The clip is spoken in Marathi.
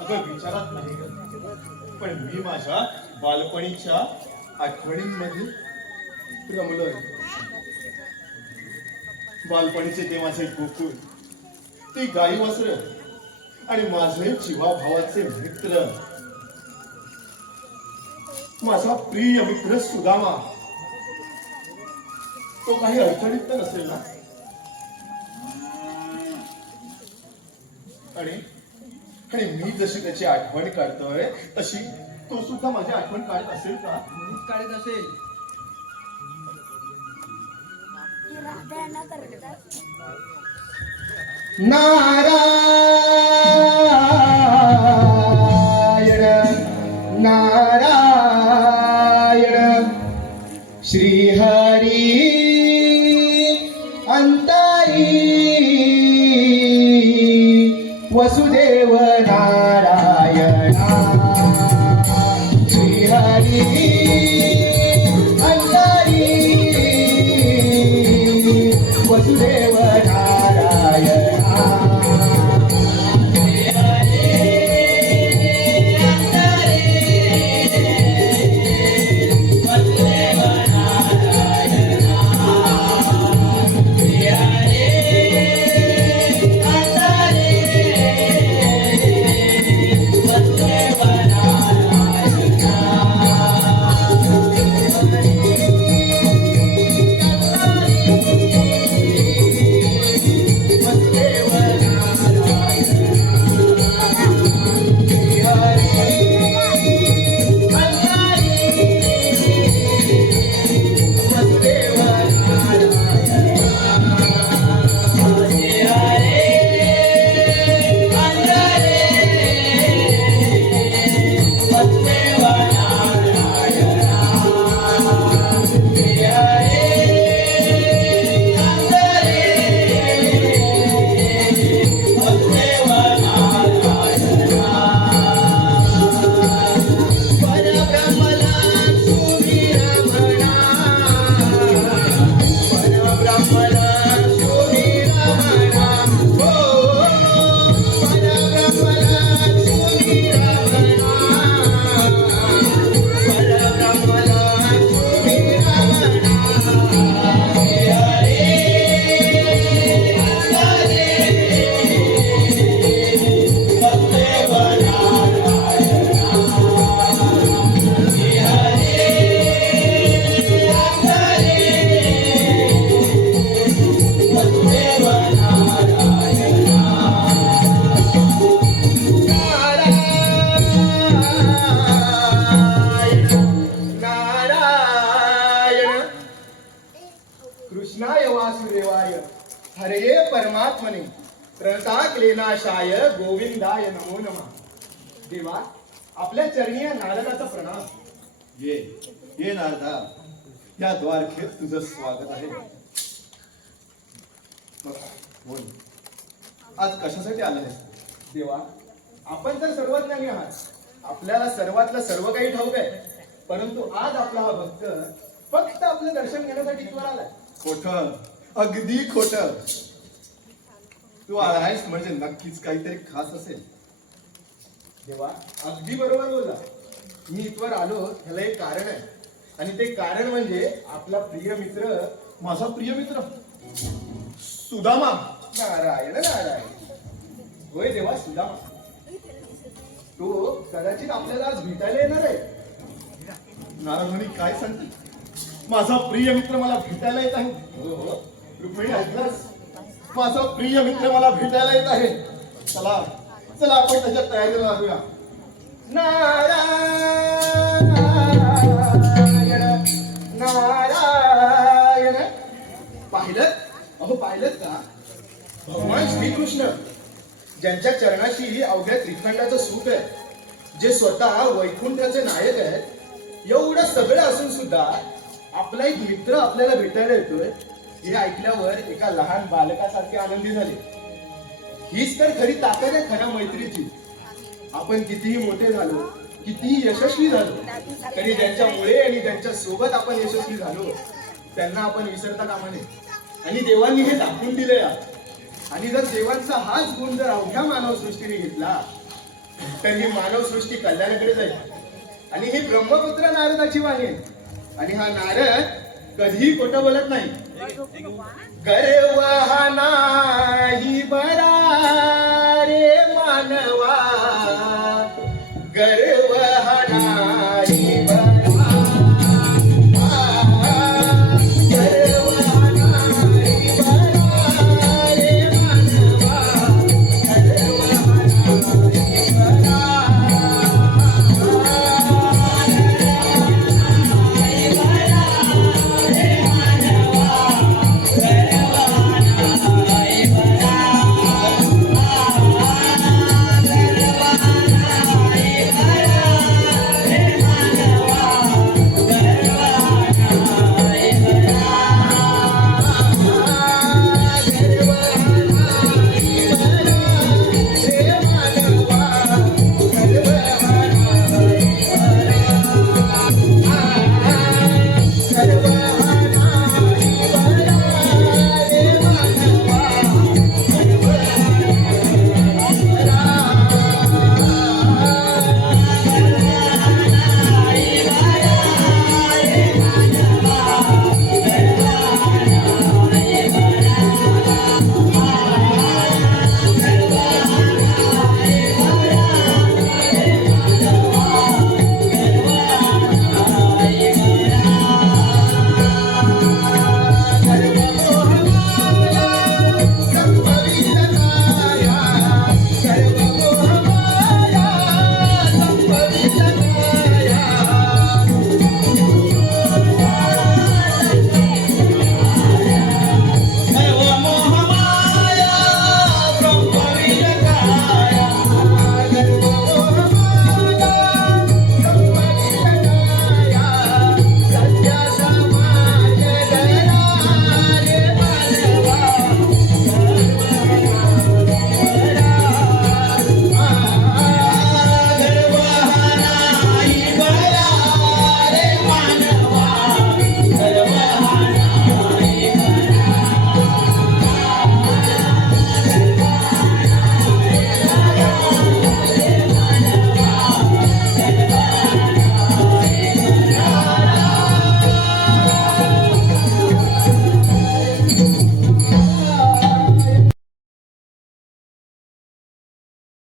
अगं विचारात नाही पण मी माझ्या बालपणीच्या आठवणींमध्ये रमलोय बालपणीचे ते माझे गोकुळ ते गाई वस्त्र आणि माझे जीवाभावाचे मित्र माझा प्रिय मित्र सुदामा तो काही अडचणीत तर नसेल ना. आणि आणि मी जशी त्याची आठवण काढतोय तशी तो सुद्धा माझी आठवण काढत असेल का? काढत असेल. नारायण नारायण. परमात्मने प्रणता क्लेनाशाय गोविंदाय नमो नमः. देवा आपल्या चरणी या नारदाचा प्रणाम. ये ये नारदा या द्वारखेत तुझं स्वागत आहे. मग बोल. आज कशासाठी आला आहेस? देवा आपण तर सर्वज्ञानी आहात. आपल्याला सर्वातलं सर्व काही ठाऊक आहे. परंतु आज आपला हा भक्त फक्त आपलं दर्शन घेण्यासाठी इथवर आलाय. खोट. अगदी खोट. तू आलायस म्हणजे नक्कीच काहीतरी खास असेल. देवा अगदी बरोबर बोलला. मी इथवर आलो ह्याला एक कारण आहे. आणि ते कारण म्हणजे आपला प्रिय मित्र माझा प्रिय मित्र. सुदामा. नारायण नारायण. होय देवा सुदामा. तो कदाचित आपल्याला आज भेटायला येणार आहे. नारायणी काय सांगते? माझा प्रिय मित्र मला भेटायला येत आहे. हो हो. रुक्मिणी ऐकलास? माझा प्रिय मित्र मला भेटायला येत आहे. चला चला आपण त्याच्या तयारीला लागूया. नारायण नारायण. पाहिलं अहो पाहिलं का? भगवान श्रीकृष्ण ज्यांच्या चरणाशी अवघ्या त्रिखंडाचं सुख आहे जे स्वतः वैकुंठाचे नायक आहेत एवढं सगळं असून सुद्धा आपला एक मित्र आपल्याला भेटायला येतोय. हे ऐकल्यावर एका लहान बालकासारखे आनंदी झाले. हीच तर खरी ताकद आहे खऱ्या मैत्रीची. आपण कितीही मोठे झालो कितीही यशस्वी झालो तरी ज्यांच्यामुळे आणि त्यांच्यासोबत आपण यशस्वी झालो त्यांना आपण विसरता कामा नये. आणि देवांनी हे दाखवून दिले आणि जर देवांचा हाच गुण जर अवघ्या मानवसृष्टीने घेतला तर ही मानवसृष्टी कल्याणकडे कल्याणाकडे जाईल. आणि ही ब्रह्मपुत्र नारदाची वाणी आणि हा नारद कधीही खोटं बोलत नाही. गर्व हा नाही बरा